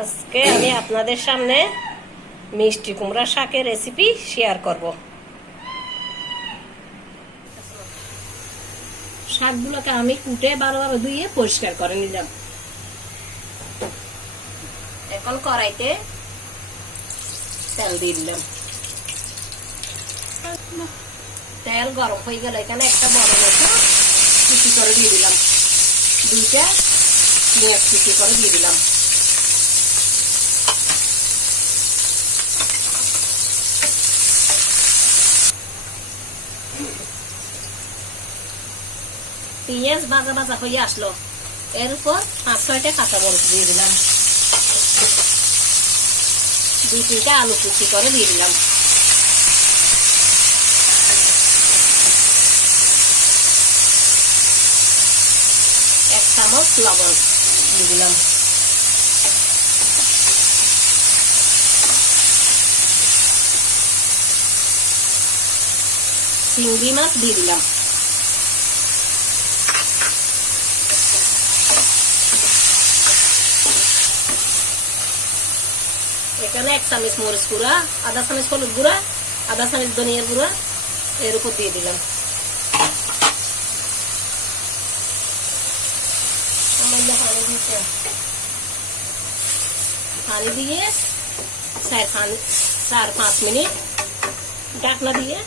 আজকে আমি আপনাদের সামনে মিষ্টি কুমড়া শাকের রেসিপি শেয়ার করব। শাকগুলোকে আমি কুটে ভালোভাবে ধুয়ে পরিষ্কার করে নিলাম। এখন কড়াইতে তেল দিয়ে দিলাম। তেল গরম হয়ে গেল, এখানে একটা বড় মতো কুচি করে দিয়ে দিলাম, দুইটা পেঁয়াজ কুচি করে দিয়ে দিলাম। পেঁয়াজ ভাজা ভাজা হয়ে আসলো, এর উপর 5-6টা কাঁচামরিচ দিয়ে দিলাম, 2-3টা আলু কুচি করে দিয়ে দিলাম, এক চামচ লবণ দিয়ে দিলাম, চিংড়ি মাছ দিয়ে দিলাম, এখানে 1 চামচ মরিচ গুঁড়া, আধা চামচ হলুদ গুঁড়া, আধা চামচ ধনিয়ার গুঁড়া এর উপর দিয়ে দিলাম। পানি দিয়ে 4-5 মিনিট ঢাকনা দিয়ে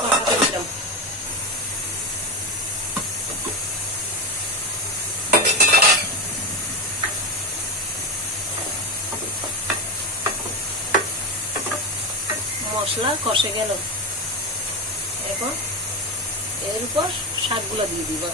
কষাতে দিলাম। মশলা কষে গেল, এখন এর উপর শাকগুলো দিয়ে দিব।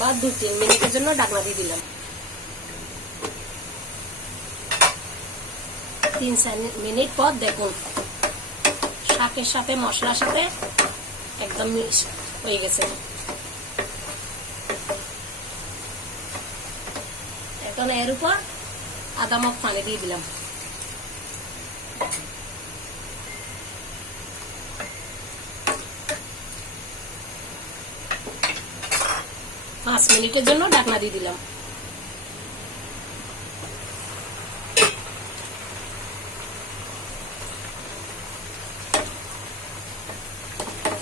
বা 2-3 মিনিটের জন্য ঢাকনা দিয়ে দিলাম। 3-4 মিনিট পর দেখুন শাকের সাথে মশলার সাথে একদম মিক্স হয়ে গেছে। এখন এর উপর আধা মগ পানি দিয়ে দিলাম। পাঁচ মিনিটের জন্য ঢাকনা দিয়ে দিলাম।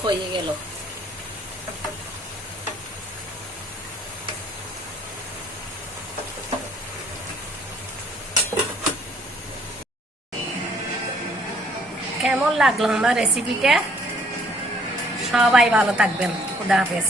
হয়ে গেল। কেমন লাগলো আমার রেসিপিটা? সবাই ভালো থাকবেন। খুদা হাফেজ।